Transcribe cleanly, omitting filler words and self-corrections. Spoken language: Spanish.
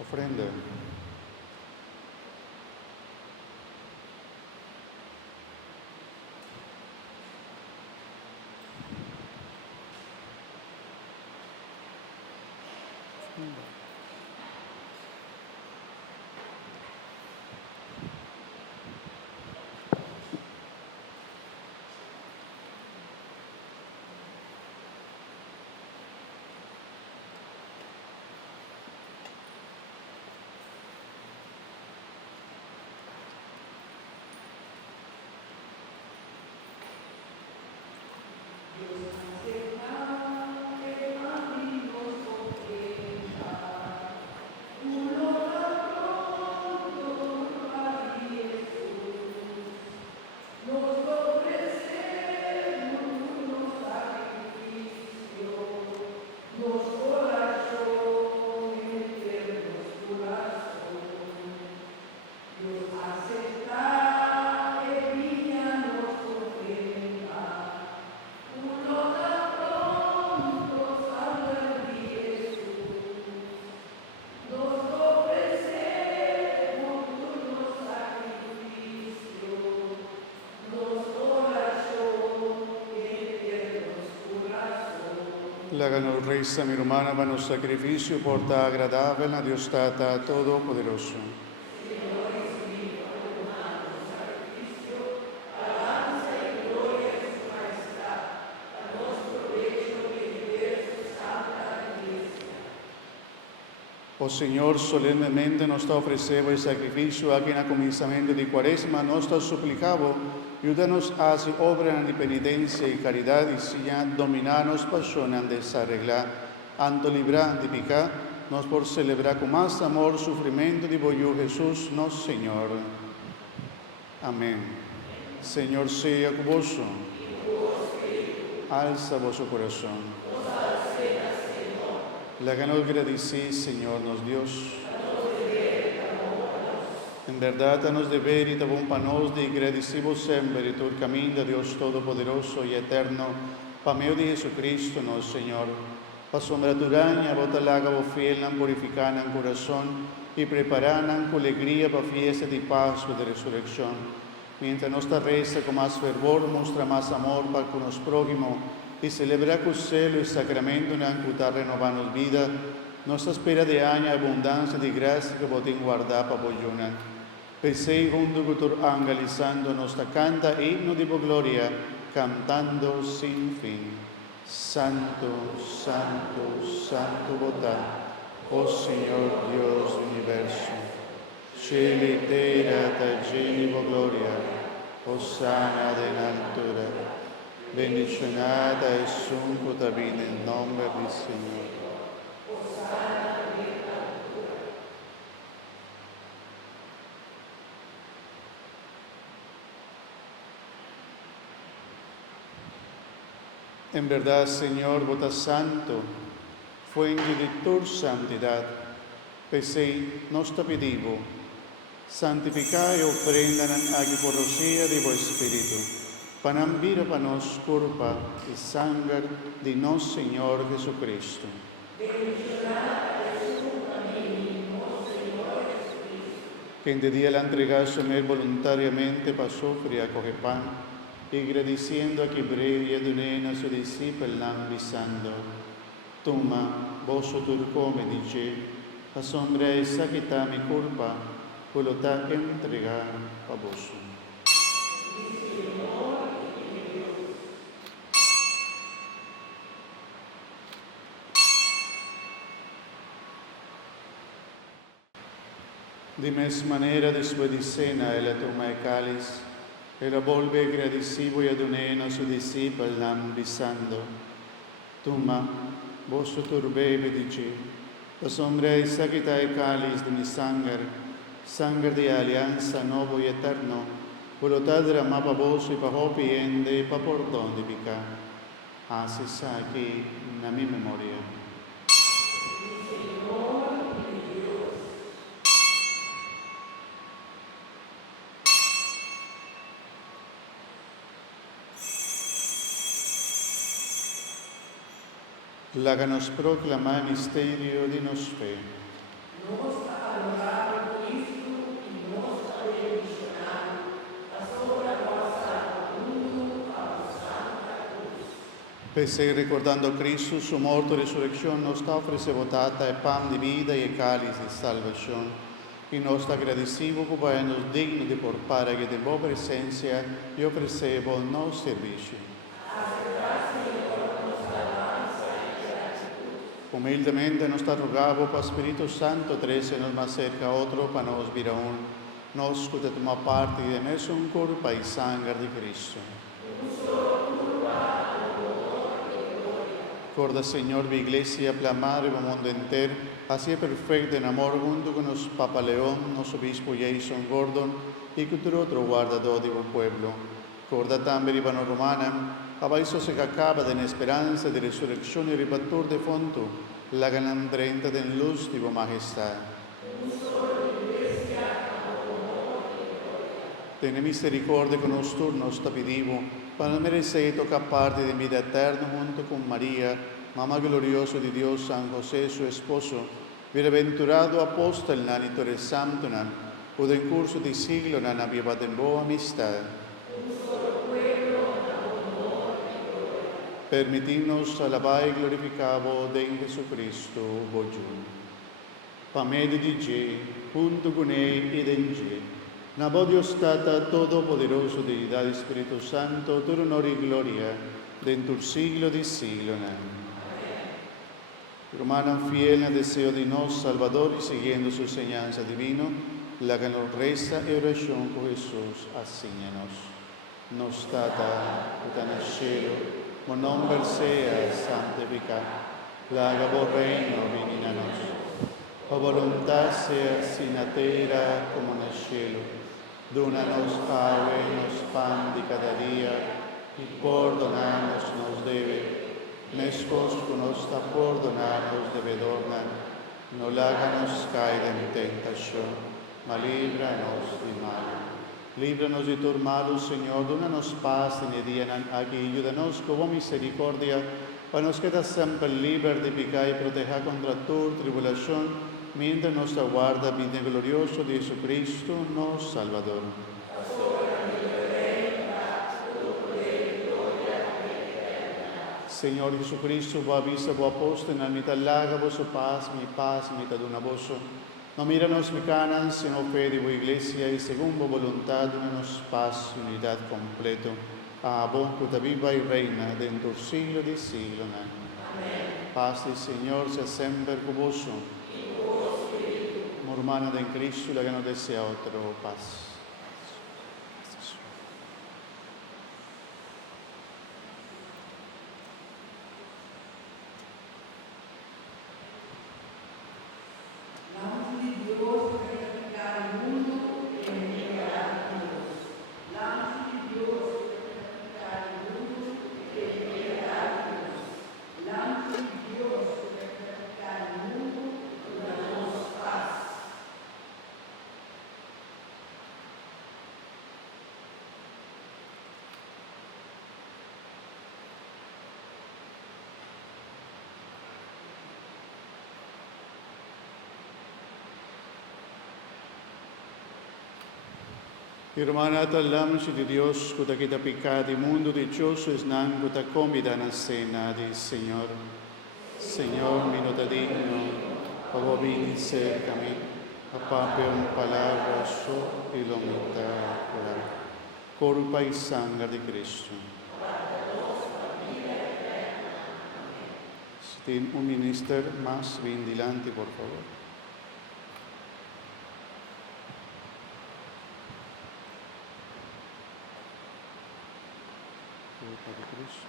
Ofrenda. Láganos, Rey Samirumana, vano sacrificio, porta agradable a Dios Tata Todopoderoso. O Senhor, solenemente nos oferecemos el sacrificio aquí en el comenzamiento de Cuaresma, nos suplicamos, ayúdanos a hacer obra de penitencia y caridad y sean dominarnos pasiones desarreglar, anto librar de picar, nos por celebrar con más amor sufrimiento de Boyu Jesús, nos Señor. Amén. Señor sea con vos. Alza vuestro corazón. La que nos agradecís, Señor, nos Dios. En verdad, nos deber y tabón panos de agradecimos siempre tu camino, Dios Todopoderoso y Eterno, pa medio de Jesucristo, nos Señor. Pa sombra tu daña, bota laga o fiel, nan purifican en corazón y preparan con alegría pa fiesta de Pascua de resurrección. Mientras nuestra reza con más fervor, muestra más amor para con los prójimos, y celebra con celo el sacramento en ancutar renovarnos vida, nuestra espera de año abundancia de gracia que podemos guardar para boyuna. Pensé junto con tu angelizando nuestra canta himno de gloria, cantando sin fin. Santo, santo, santo votá, oh Señor Dios del universo. Cielo y tierra te lleno de gloria, Hosanna en altura. Bendicionada es un también en nombre del Señor. En verdad, Señor, vos santo, fuente de tu santidad, pese nos te pedimos, santificai y ofrendan a que por rocía de vuestro Espíritu. Panambira para nos culpa y sangre de nos Señor Jesucristo. Que en de día la entregaste a él voluntariamente para sufrir a coger pan, y agradeciendo a que breve y adunena su discípulo avisando. Toma, vos tu come, dice, a sombra esa que está mi culpa, voluntad entregar a vos. De mesma maneira, después de cena, ela toma el cáliz, ela volve agradecido y adunena a su discípulo, avisando. Toma, vos tu bebe, dice, la sombra esa que está el cáliz de mi sangre, sangre de alianza nuevo y eterno, voluntad derramada para vos y para hopiende y para perdón de pecado. Haces aquí en mi memoria. Láganos proclamar el misterio de nos fe. Perse ricordando Cristo, su morte e resurrección, nos ofrece votata e pan de vida y cáliz de salvación. Y nos agradecido por habernos digno de por para que de vos presencia y ofrecemos nos servicio. Humildemente nos rogamos por Espíritu Santo, trece nos más cerca a otro, para nos vir aún. Nos que tomamos parte de nuestro cuerpo y sangre de Cristo. Recuerda, Señor, mi iglesia, plamar en el mundo entero, así perfecto en amor, junto con los Papa León, los obispo Jason Gordon y con otro guardador de un pueblo. Recuerda también el Ivano Romana, a eso se acaba de la esperanza de resurrección y repartir de fondo la galandrenta de luz de majestad. Ten misericordia con nosotros, nos te pedimos, para merecer tocar parte de vida eterna junto con María, Mamá gloriosa de Dios, San José, su esposo, bienaventurado apóstol, nanitore santo, o en curso de siglo, nan avivate en boa amistad. Permitimos alabar y glorificar de Jesucristo, Bojú. Pa medio di Ge, junto con Él y en Ge, na Dios Tata Todopoderoso, Deidad y Espíritu Santo, todo honor y gloria, dentro del siglo de siglo. Amén. Romana fiel al deseo de nos, Salvador, y siguiendo su enseñanza divino, la que nos reza y oración con Jesús, asíñanos. Nos Tata, que en el cielo, tu nombre sea santificado, haga vos reino, venid a nosotros. A voluntad sea así en la tierra como en el cielo. Dónanos ahora nos pan de cada día y perdónanos nos debe, nescos con nos está perdonarnos debedorna, no háganos caer en tentación, mas líbranos de mal. Líbranos de tu malo, Señor, dónanos paz en el día aquí, ayúdanos con misericordia, para nos quedar siempre libres de pecado y proteger contra toda tribulación, mientras nos aguarda vida glorioso de Jesucristo, nuestro Salvador. Señor Jesucristo, vos avisa, vos apóstol, en la mitad larga, vos paz, mitad una voz. No míranos mi canan, sino fe de vos iglesia, y según vos voluntad, danos paz y unidad completo. A vos, que viva y reina, dentro del siglo de siglo. Amén. Paz del Señor sea siempre con vos. Hermana de Cristo, la que nos desea otro paz. Hermana, hablamos de Dios, que te quita pecado, mundo dichoso es nan, que te convida a la cena del Señor. Señor, mi no te digno, como vini cerca a mí, aparte un palabra so y lo mitad corpa y sangre de Cristo. Si tiene un ministro más, ven delante, por favor. Corpo di Cristo.